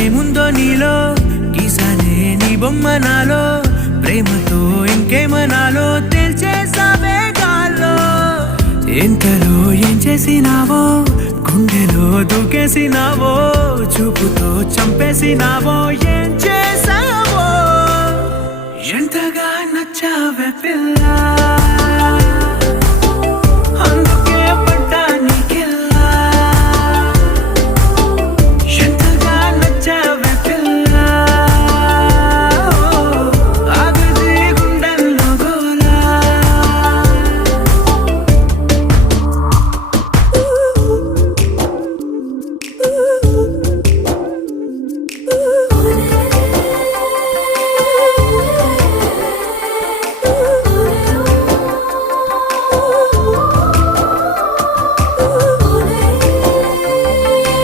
ఏముందో నీలో గీసానే నీ బొమ్మ నాలో ప్రేమతో ఇంకేమనాలో తెలిచేసావే గాల్లో ఎంతలో ఏం చేసినావో గుండెలో దూకేసినావో చూపుతో చంపేసినావో ఏం చేసావో ఎంతగా నచ్చావే పిల్ల